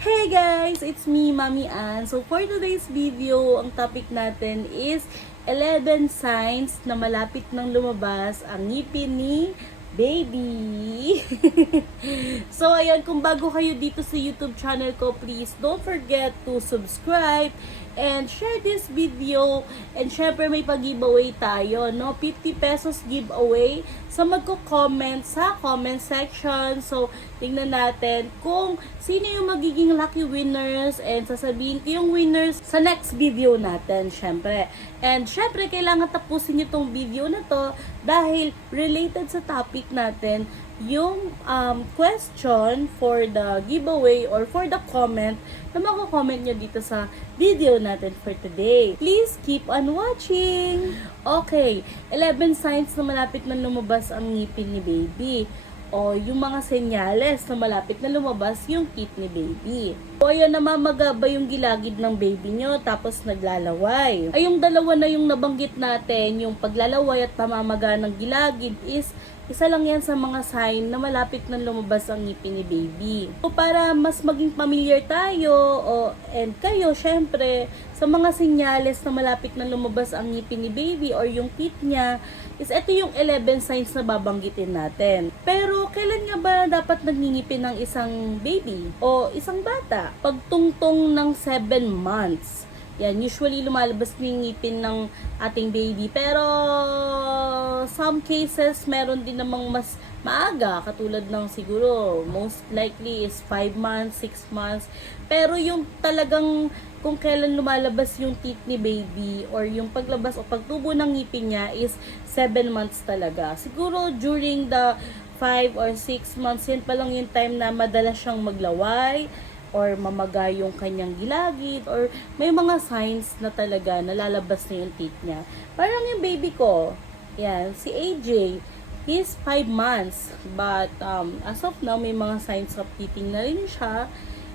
Hey guys! It's me, Mami Ann. So for today's video, ang topic natin is 11 signs na malapit nang lumabas ang ngipin ni baby. so ayan, kung bago kayo dito sa YouTube channel ko, please don't forget to subscribe and share this video. And syempre may pag-giveaway tayo, no? 50 pesos giveaway sa magko-comment sa comment section. So, tingnan natin kung sino yung magiging lucky winners and sasabihin ko yung winners sa next video natin, syempre. And syempre, kailangan tapusin nyo tong video na to dahil related sa topic natin yung um, question for the giveaway or for the comment na mako-comment nyo dito sa video natin for today. Please keep on watching! Okay, 11 signs na malapit na lumabas ang ngipin ni baby o yung mga senyales na malapit na lumabas yung teeth ni baby. O ayun, namamaga ba yung gilagid ng baby nyo tapos naglalaway? Ay, yung dalawa na yung nabanggit natin, yung paglalaway at pamamaga ng gilagid is isa lang yan sa mga sign na malapit na lumabas ang ngipin ni baby. So, para mas maging familiar tayo, o, and kayo, syempre, sa mga senyales na malapit na lumabas ang ngipin ni baby or yung teeth niya, is ito yung 11 signs na babanggitin natin. Pero, kailan nga ba dapat nagngingipin ng isang baby o isang bata? Pagtungtong ng 7 months. Yan, usually lumalabas yung ngipin ng ating baby. Pero, some cases, meron din namang mas maaga. Katulad ng siguro, most likely is 5 months, 6 months. Pero yung talagang kung kailan lumalabas yung teeth ni baby or yung paglabas o pagtubo ng ngipin niya is 7 months talaga. Siguro during the 5 or 6 months, yun pa lang yung time na madalas siyang maglaway or mamaga yung kanyang gilagid or may mga signs na talaga nalalabas na yung teeth niya. Parang yung baby ko, yan, si AJ, he's 5 months but um, as of now may mga signs of teething na rin siya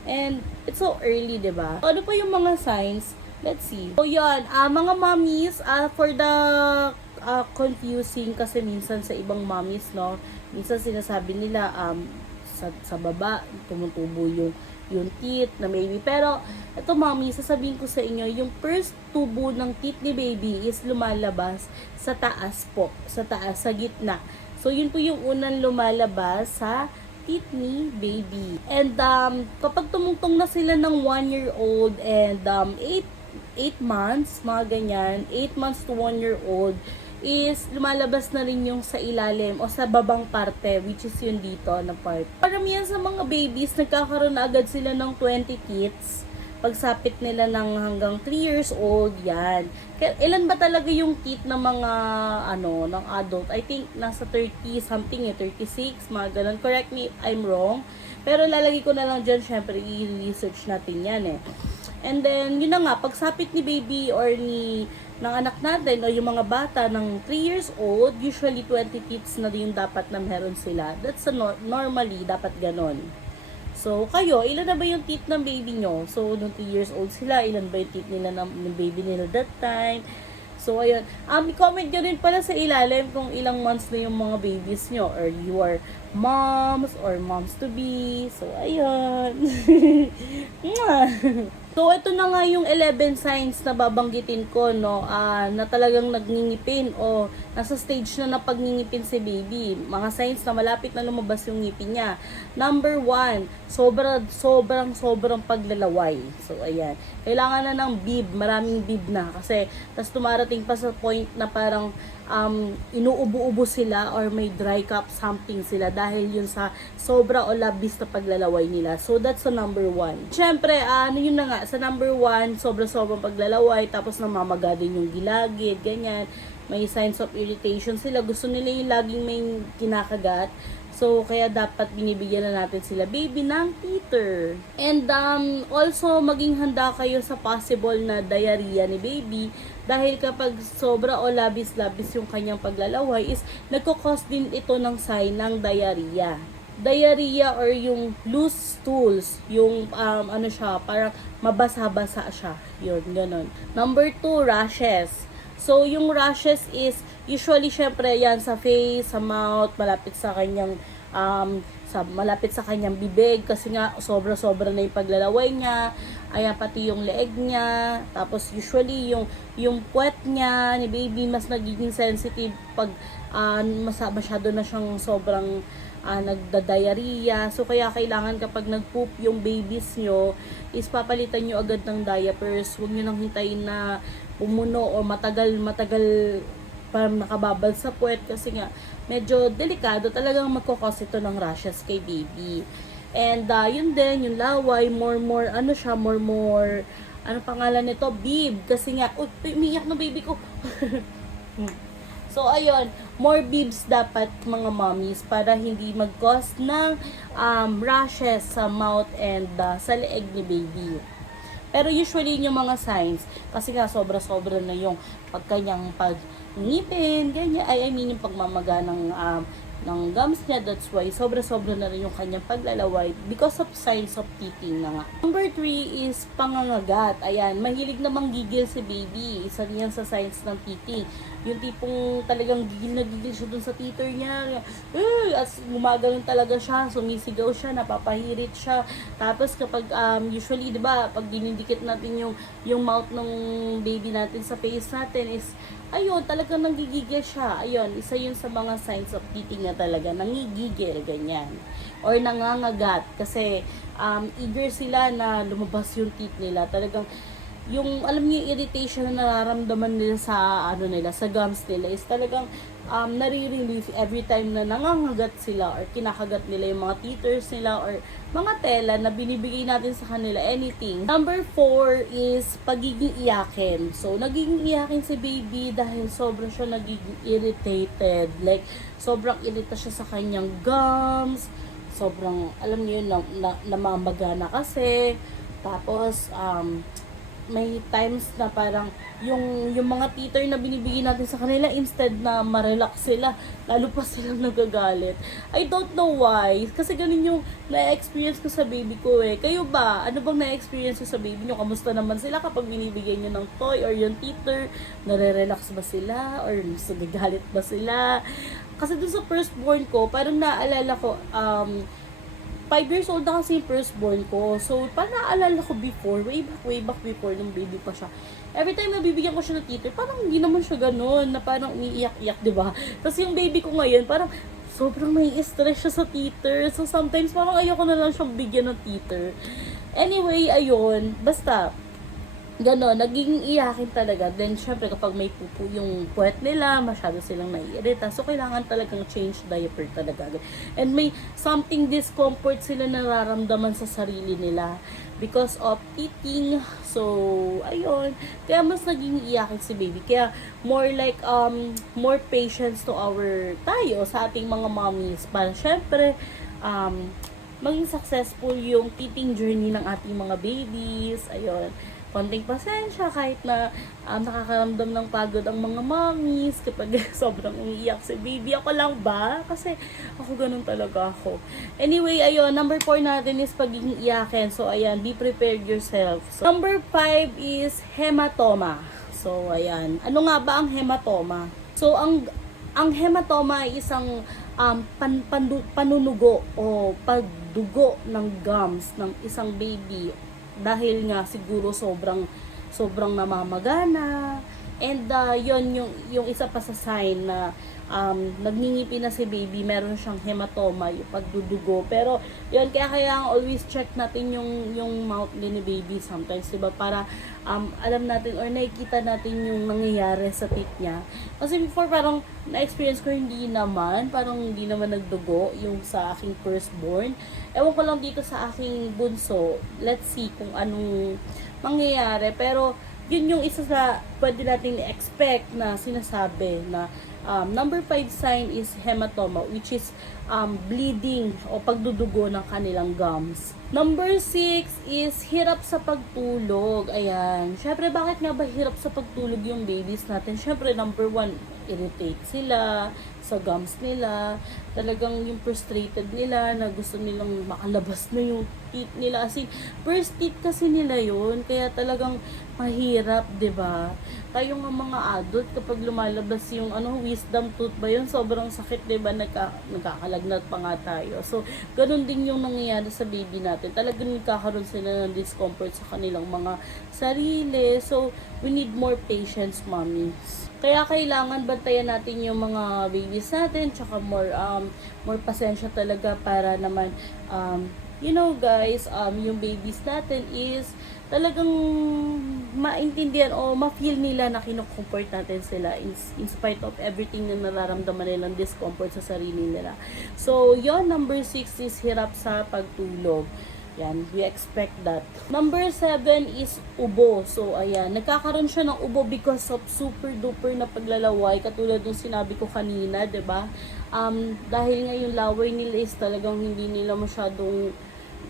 and it's so early, 'di ba? Ano pa yung mga signs? Let's see. So, yan, ah, mga mommies, ah, for the ah, confusing kasi minsan sa ibang mommies, no, minsan sinasabi nila, um, sa, sa baba, tumutubo yung yung teeth na baby. Pero, ito mommy, sasabihin ko sa inyo, yung first tubo ng teeth ni baby is lumalabas sa taas po. Sa taas, sa gitna. So, yun po yung unang lumalabas sa teeth ni baby. And, um, kapag tumungtong na sila ng 1 year old and um, 8 8 months, mga ganyan, 8 months to 1 year old, is lumalabas na rin yung sa ilalim o sa babang parte, which is yun dito na part. Paramihan sa mga babies, nagkakaroon na agad sila ng 20 teeth. Pagsapit nila ng hanggang 3 years old, yan. Kaya, ilan ba talaga yung teeth ng mga, ano, ng adult? I think nasa 30 something eh, 36, mga ganun. Correct me if I'm wrong. Pero lalagay ko na lang dyan, syempre, i-research natin yan eh. And then, yun na nga, pagsapit ni baby or ni ng anak natin o yung mga bata ng 3 years old, usually 20 teeth na yung dapat na meron sila. That's a no- normally, dapat ganon. So, kayo, ilan na ba yung teeth ng baby nyo? So, nung 3 years old sila, ilan ba yung teeth nila ng, ng baby nila that time? So, ayun. Um, i-comment nyo rin pala sa ilalim kung ilang months na yung mga babies nyo. Or you are moms or moms to be. So, ayun. so, ito na nga yung 11 signs na babanggitin ko, no? ah na talagang nagngingipin o nasa stage na na pagngingipin si baby. Mga signs na malapit na lumabas yung ngipin niya. Number one, sobra, sobrang, sobrang paglalaway. So, ayan. Kailangan na ng bib, maraming bib na. Kasi, tas tumarating pa sa point na parang um, inuubo-ubo sila or may dry cup something sila dahil yun sa sobra o labis na paglalaway nila. So, that's the number one. Siyempre, ano yun na nga, sa number one, sobra-sobrang paglalaway, tapos namamaga din yung gilagid, ganyan. May signs of irritation sila. Gusto nila yung laging may kinakagat. So, kaya dapat binibigyan na natin sila baby ng teeter. And um, also, maging handa kayo sa possible na diarrhea ni baby dahil kapag sobra o labis-labis yung kanyang paglalaway is nagkakos din ito ng sign ng diarrhea. Diarrhea or yung loose stools, yung um, ano siya, parang mabasa-basa siya. Yun, ganun. Number two, rashes. So, yung rashes is, usually, syempre, yan sa face, sa mouth, malapit sa kanyang um, sa malapit sa kanyang bibig kasi nga sobra-sobra na yung paglalaway niya. Ayan, pati yung leeg niya. Tapos usually yung yung puwet niya ni baby mas nagiging sensitive pag uh, masyado na siyang sobrang uh, nagda-diarrhea. So, kaya kailangan kapag nag-poop yung babies nyo, is papalitan nyo agad ng diapers. Huwag nyo nang hintayin na pumuno o matagal, matagal parang nakababal sa puwet kasi nga medyo delikado talagang magkakos ito ng rashes kay baby. And uh, yun din, yung laway, more more, ano siya, more more, ano pangalan nito? Bib. Kasi nga, uy, umiiyak na baby ko. So, ayun, more bibs dapat mga mommies para hindi mag-cause ng um, rashes sa mouth and uh, sa leeg ni baby. Pero usually yung mga signs, kasi nga sobra-sobra na yung pagkanyang pag-ngipin, ganyan, ay I mean yung pagmamaga ng um, ng gums niya. That's why sobra-sobra na rin yung kanyang paglalaway because of signs of teething na nga. Number three is pangangagat. Ayan, mahilig na manggigil si baby. Isa yan sa signs ng teething. Yung tipong talagang gigil na gigil siya dun sa teeter niya. Uh, as gumagano'n talaga siya, sumisigaw siya, napapahirit siya. Tapos kapag um, usually, di ba, pag dinidikit natin yung, yung mouth ng baby natin sa face natin is ayun, talagang nanggigigil siya. Ayun, isa yun sa mga signs of teething na talaga, nangigigil, ganyan. Or nangangagat, kasi um, eager sila na lumabas yung teeth nila. Talagang, yung, alam niyo, irritation na nararamdaman nila sa, ano nila, sa gums nila is talagang um, nare-relief every time na nangangagat sila or kinakagat nila yung mga teethers nila or mga tela na binibigay natin sa kanila, anything. Number four is pagiging iyakin. So, nagiging iyakin si baby dahil sobrang siya nagiging irritated. Like, sobrang irita siya sa kanyang gums. Sobrang, alam niyo na, na, namamaga na kasi. Tapos, um, may times na parang yung yung mga teeter na binibigay natin sa kanila instead na ma-relax sila lalo pa silang nagagalit. I don't know why. Kasi ganun yung na-experience ko sa baby ko eh. Kayo ba? Ano bang na-experience ko sa baby nyo? Kamusta naman sila kapag binibigay nyo ng toy or yung teeter nare-relax ba sila? Or nagagalit ba sila? Kasi dun sa firstborn ko parang naalala ko um 5 years old na kasi yung firstborn ko. So, parang naaalala ko before, way back, way back before, nung baby pa siya. Every time na bibigyan ko siya ng teeter, parang hindi naman siya ganun, na parang umiiyak-iyak, di ba? Tapos yung baby ko ngayon, parang sobrang nai-stress siya sa teeter. So, sometimes parang ayoko na lang siyang bigyan ng teeter. Anyway, ayun, basta, Ganon, naging iyakin talaga. Then, syempre, kapag may pupo yung puwet nila, masyado silang naiirita. So, kailangan talagang change diaper talaga. And may something discomfort sila nararamdaman sa sarili nila because of eating. So, ayun. Kaya mas naging iyakin si baby. Kaya, more like, um, more patience to our tayo sa ating mga mommies. Para, syempre, um, maging successful yung teething journey ng ating mga babies. Ayun konting pasensya kahit na um, nakakaramdam ng pagod ang mga mommies kapag sobrang umiiyak si baby. Ako lang ba? Kasi ako ganun talaga ako. Anyway, ayun, number 4 natin is pagiging iyakin. So, ayan, be prepared yourself. So, number 5 is hematoma. So, ayan. Ano nga ba ang hematoma? So, ang ang hematoma ay isang um, pan, pandu, panunugo o pagdugo ng gums ng isang baby dahil nga siguro sobrang sobrang namamagana and uh, yon yung yung isa pa sa sign na um, nagningipi na si baby, meron siyang hematoma, yung pagdudugo. Pero, yun, kaya kaya always check natin yung, yung mouth din ni baby sometimes, diba? Para um, alam natin or nakikita natin yung nangyayari sa teeth niya. Kasi before, parang na-experience ko hindi naman, parang hindi naman nagdugo yung sa aking firstborn. Ewan ko lang dito sa aking bunso. Let's see kung anong mangyayari. Pero, yun yung isa sa pwede natin expect na sinasabi na um, number 5 sign is hematoma which is um, bleeding o pagdudugo ng kanilang gums. Number 6 is hirap sa pagtulog. Ayan. Syempre, bakit nga ba hirap sa pagtulog yung babies natin? Syempre, number 1, irritate sila sa gums nila. Talagang yung frustrated nila na gusto nilang makalabas na yung teeth nila. As first teeth kasi nila yun. Kaya talagang mahirap, ba? Tayo nga mga adult kapag lumalabas yung ano wisdom tooth ba yun, sobrang sakit ba? Nagka, nagkakala nilalagnat pa nga tayo. So, ganun din yung nangyayari sa baby natin. Talagang nagkakaroon sila ng discomfort sa kanilang mga sarili. So, we need more patience, mommies. Kaya kailangan bantayan natin yung mga babies natin, tsaka more, um, more pasensya talaga para naman, um, you know guys, um, yung babies natin is talagang maintindihan o ma-feel nila na kinocomfort natin sila in, in spite of everything na nararamdaman nilang discomfort sa sarili nila. So, yon number 6 is hirap sa pagtulog. Yan, we expect that. Number 7 is ubo. So, ayan, nagkakaroon siya ng ubo because of super duper na paglalaway. Katulad ng sinabi ko kanina, ba Um, dahil nga yung laway nila is talagang hindi nila masyadong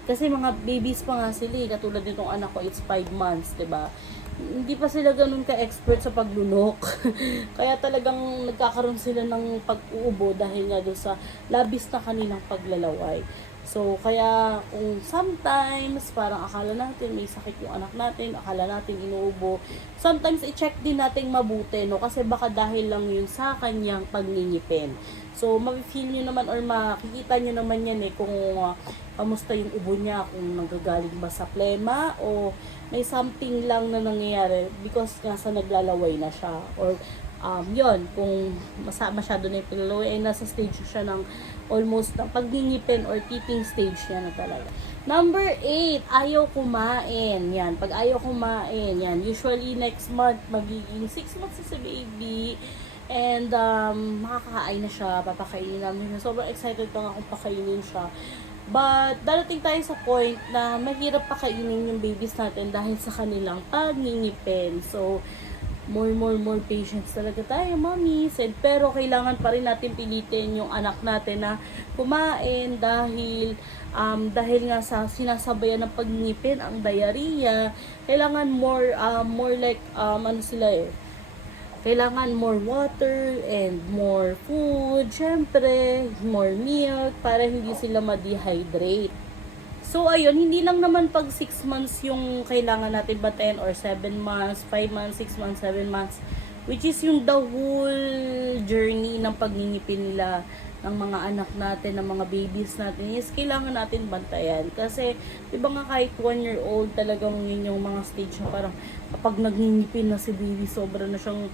kasi mga babies pa nga sila eh. Katulad nitong anak ko, it's 5 months, ba Hindi pa sila ganun ka-expert sa paglunok. Kaya talagang nagkakaroon sila ng pag-uubo dahil nga doon sa labis na kanilang paglalaway. So, kaya kung sometimes parang akala natin may sakit yung anak natin, akala natin inuubo, sometimes i-check din natin mabuti, no? Kasi baka dahil lang yun sa kanyang pagngingipin. So, ma-feel nyo naman or makikita nyo naman yan eh kung uh, kamusta yung ubo niya, kung nanggagaling ba sa plema o may something lang na nangyayari because nga sa naglalaway na siya or um, yon kung masyado na yung pinalaway ay nasa stage siya ng almost ng pagngingipin or teething stage niya na talaga. Number 8, ayaw kumain. Yan, pag ayaw kumain, yan. Usually next month, magiging 6 months na baby. And um, makakain na siya, papakainin namin siya. Sobrang excited pa nga kung pakainin siya. But, darating tayo sa point na mahirap pakainin yung babies natin dahil sa kanilang pagngingipin. So, more, more, more patience talaga tayo, mommy. Said, pero kailangan pa rin natin pilitin yung anak natin na kumain dahil um, dahil nga sa sinasabayan ng pagngipin ang diarrhea, kailangan more, um, more like, um, ano sila eh, kailangan more water and more food, syempre, more milk, para hindi sila ma-dehydrate. So, ayun, hindi lang naman pag 6 months yung kailangan natin batain or 7 months, 5 months, 6 months, 7 months. Which is yung the whole journey ng pagngingipin nila ng mga anak natin, ng mga babies natin is kailangan natin bantayan. Kasi, di ba nga kahit 1 year old talagang yun yung mga stage na parang kapag nagngingipin na si baby, sobra na siyang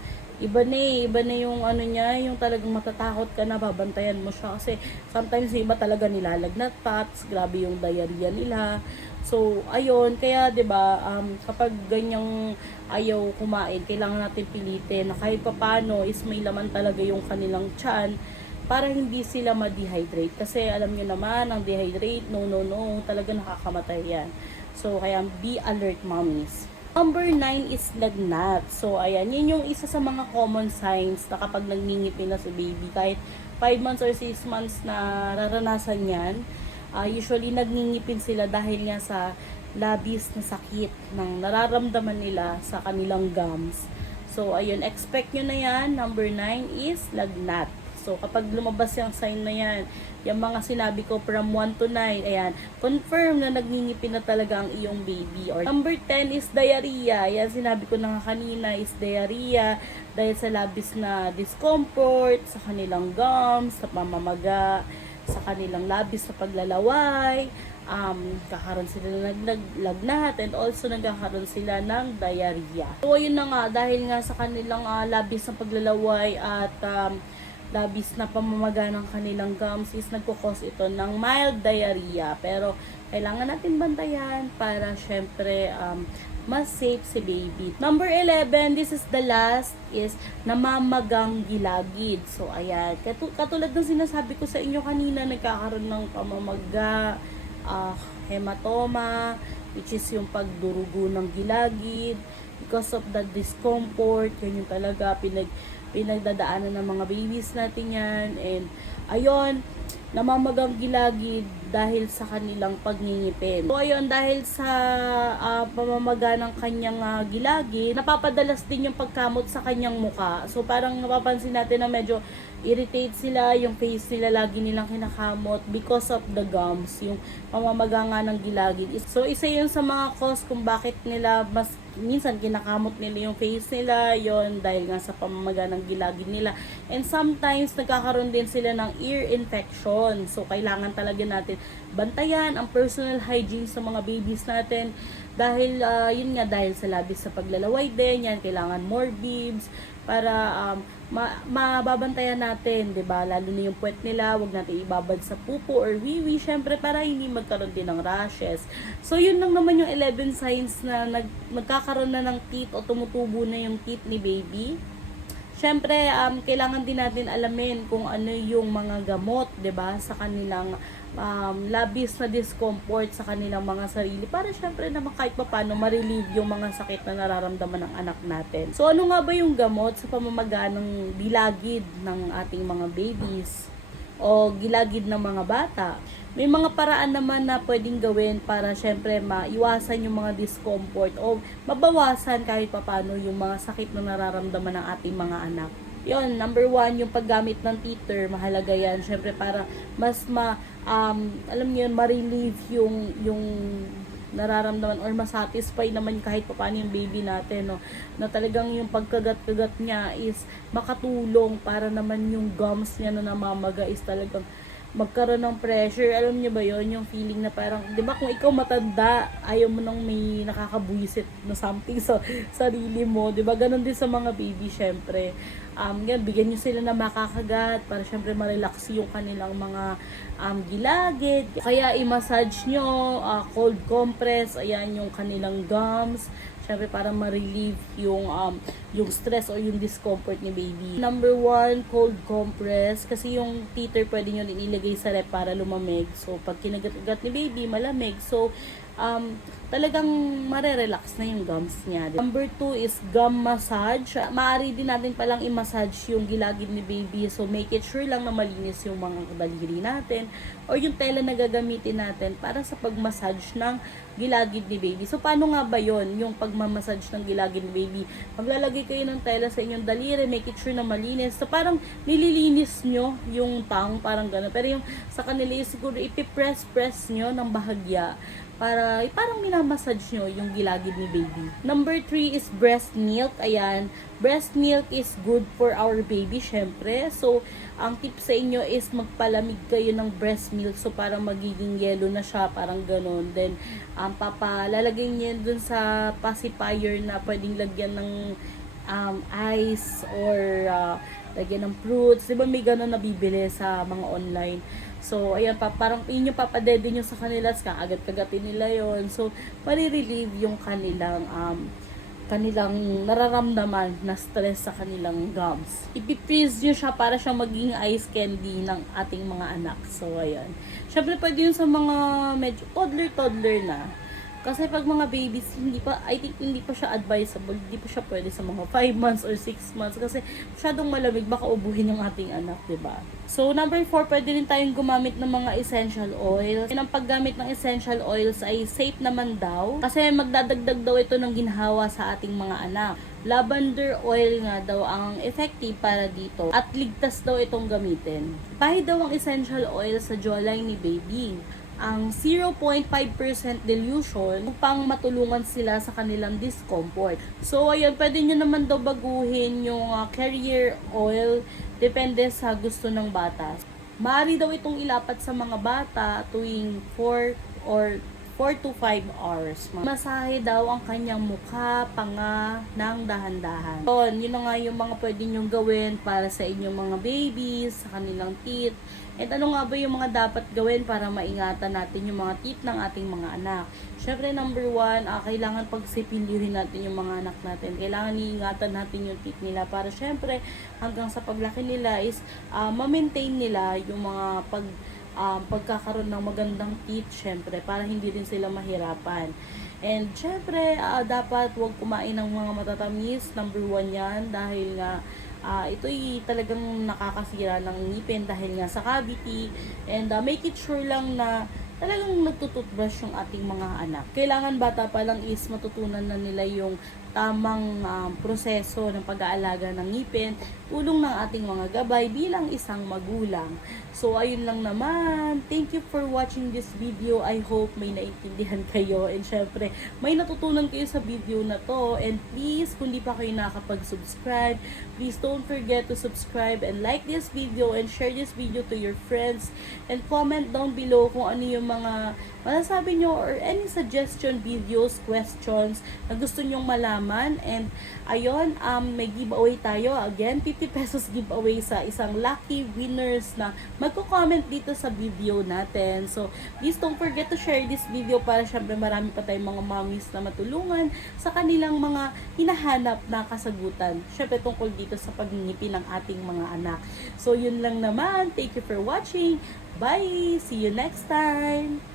iba na eh, iba na yung ano niya, yung talagang matatakot ka na, babantayan mo siya. Kasi sometimes iba talaga nilalagnat pats, grabe yung diarrhea nila. So, ayun, kaya 'di ba, um, kapag ganyang ayaw kumain, kailangan natin pilitin na kahit papano is may laman talaga yung kanilang tiyan para hindi sila ma-dehydrate. Kasi alam niyo naman, ang dehydrate, no, no, no, talaga nakakamatay yan. So, kaya be alert, mommies. Number 9 is lagnat. So, ayan, yun yung isa sa mga common signs na kapag nangingipin na si baby. Kahit 5 months or 6 months na naranasan yan, uh, usually nagngingipin sila dahil nga sa labis na sakit ng nararamdaman nila sa kanilang gums. So, ayun, expect nyo na yan. Number 9 is lagnat. So, kapag lumabas yung sign na yan, yung mga sinabi ko from 1 to 9, ayan, confirm na nagngingipin na talaga ang iyong baby. Or number 10 is diarrhea. Yan, sinabi ko na nga kanina is diarrhea dahil sa labis na discomfort, sa kanilang gums, sa pamamaga, sa kanilang labis sa paglalaway, um, kakaroon sila ng naglagnat and also nagkakaroon sila ng diarrhea. So, ayun na nga, dahil nga sa kanilang uh, labis na paglalaway at um, labis na pamamaga ng kanilang gums is nagkukos ito ng mild diarrhea. Pero, kailangan natin bantayan para syempre um, mas safe si baby. Number 11, this is the last, is namamagang gilagid. So, ayan. Katu- katulad ng sinasabi ko sa inyo kanina, nagkakaroon ng pamamaga, uh, hematoma, which is yung pagdurugo ng gilagid, because of the discomfort, yun yung talaga pinag pinagdadaanan ng mga babies natin yan and ayun namamagang gilagid dahil sa kanilang pagngingipin. So ayun, dahil sa uh, pamamaga ng kanyang uh, gilagid, napapadalas din yung pagkamot sa kanyang muka. So parang napapansin natin na medyo irritate sila, yung face nila lagi nilang kinakamot because of the gums, yung pamamaga nga ng gilagid. So isa yun sa mga cause kung bakit nila mas minsan kinakamot nila yung face nila, yon dahil nga sa pamamaga ng gilagid nila. And sometimes nagkakaroon din sila ng ear infection. So kailangan talaga natin bantayan ang personal hygiene sa mga babies natin dahil ah, yun nga dahil sa labis sa paglalaway din yan kailangan more bibs para um, ma- mababantayan natin 'di ba? Lalo na yung puwet nila wag natin ibabad sa pupo or wiwi syempre para hindi magkaroon din ng rashes. So yun lang naman yung 11 signs na nag magkakaroon na ng teeth o tumutubo na yung teeth ni baby Siyempre, um, kailangan din natin alamin kung ano yung mga gamot, 'di ba sa kanilang um, labis na discomfort sa kanilang mga sarili para syempre naman kahit pa paano ma-relieve yung mga sakit na nararamdaman ng anak natin. So, ano nga ba yung gamot sa pamamaga ng dilagid ng ating mga babies? o gilagid ng mga bata. May mga paraan naman na pwedeng gawin para syempre maiwasan yung mga discomfort o mabawasan kahit papano yung mga sakit na nararamdaman ng ating mga anak. Yon, number one, yung paggamit ng teeter, mahalaga yan. Syempre para mas ma, um, alam niyo yun, ma-relieve yung, yung nararamdaman or masatisfy naman kahit pa paano yung baby natin no na talagang yung pagkagat-kagat niya is makatulong para naman yung gums niya na namamaga is talagang magkaroon ng pressure. Alam niyo ba yon yung feeling na parang, di ba kung ikaw matanda, ayaw mo nang may nakakabuisit na something sa sarili mo. Di ba Ganon din sa mga baby, syempre. Um, yan, bigyan niyo sila na makakagat para syempre ma-relax yung kanilang mga um, gilagid. Kaya i-massage nyo, ah, cold compress, ayan yung kanilang gums. Syempre para ma-relieve yung um, yung stress or yung discomfort ni baby. Number one, cold compress. Kasi yung teeter pwede nyo ilagay sa rep para lumamig. So, pag kinagat-gat ni baby, malamig. So, um, talagang marerelax na yung gums niya. Number two is gum massage. Maaari din natin palang i-massage yung gilagid ni baby. So, make it sure lang na malinis yung mga daliri natin or yung tela na gagamitin natin para sa pag-massage ng gilagid ni baby. So, paano nga ba yon yung pagmamassage ng gilagid ni baby? Maglalagay kayo ng tela sa inyong daliri, make it sure na malinis. So, parang nililinis nyo yung tang, parang gano'n. Pero yung sa kanila siguro ipipress-press nyo ng bahagya para parang minamassage nyo yung gilagid ni baby. Number three is breast milk. Ayan, breast milk is good for our baby, syempre. So, ang tip sa inyo is magpalamig kayo ng breast milk. So, parang magiging yellow na siya, parang ganun. Then, um, papalalagay niyo dun sa pacifier na pwedeng lagyan ng um, ice or uh, lagyan ng fruits. Di ba may ganun nabibili sa mga online? So, ayan pa, parang yung papadede nyo sa kanila, kaagat-kagatin nila yon So, marirelieve yung kanilang um, kanilang nararamdaman na stress sa kanilang gums. Ipipreeze nyo siya para siya maging ice candy ng ating mga anak. So, ayan. Siyempre, pwede yun sa mga medyo toddler-toddler na. Kasi pag mga babies, hindi pa, I think hindi pa siya advisable. Hindi pa siya pwede sa mga 5 months or 6 months. Kasi masyadong malamig, baka ubuhin ng ating anak, 'di ba So, number 4, pwede rin tayong gumamit ng mga essential oils. And ang paggamit ng essential oils ay safe naman daw. Kasi magdadagdag daw ito ng ginhawa sa ating mga anak. Lavender oil nga daw ang effective para dito at ligtas daw itong gamitin. Pahid daw ang essential oil sa jawline ni baby ang 0.5% dilution upang matulungan sila sa kanilang discomfort. So, ayan, pwede nyo naman daw baguhin yung uh, carrier oil depende sa gusto ng bata. Maaari daw itong ilapat sa mga bata tuwing 4 or 4 to 5 hours. Masahe daw ang kanyang mukha, panga, ng dahan-dahan. So, yun na nga yung mga pwede nyong gawin para sa inyong mga babies, sa kanilang teeth, At ano nga ba yung mga dapat gawin para maingatan natin yung mga teeth ng ating mga anak? Syempre, number one, uh, kailangan pagsipilihin natin yung mga anak natin. Kailangan iingatan natin yung teeth nila para syempre, hanggang sa paglaki nila is uh, ma-maintain nila yung mga pag um, pagkakaroon ng magandang teeth, syempre, para hindi din sila mahirapan. And syempre, uh, dapat huwag kumain ng mga matatamis. Number one yan dahil nga uh, ito'y talagang nakakasira ng ngipin dahil nga sa cavity and uh, make it sure lang na talagang nagtututbrush yung ating mga anak. Kailangan bata pa lang is matutunan na nila yung tamang um, proseso ng pag-aalaga ng ngipin, tulong ng ating mga gabay bilang isang magulang. So, ayun lang naman. Thank you for watching this video. I hope may naintindihan kayo. And syempre, may natutunan kayo sa video na to. And please, kung di pa kayo nakakapag-subscribe, please don't forget to subscribe and like this video and share this video to your friends. And comment down below kung ano yung mga masasabi nyo or any suggestion videos, questions na gusto nyong malaman. And ayun, um, may giveaway tayo. Again, 50 pesos giveaway sa isang lucky winners na magko-comment dito sa video natin. So, please don't forget to share this video para syempre marami pa tayong mga mommies na matulungan sa kanilang mga hinahanap na kasagutan. Syempre tungkol dito sa pagngipin ng ating mga anak. So, yun lang naman. Thank you for watching. Bye! See you next time!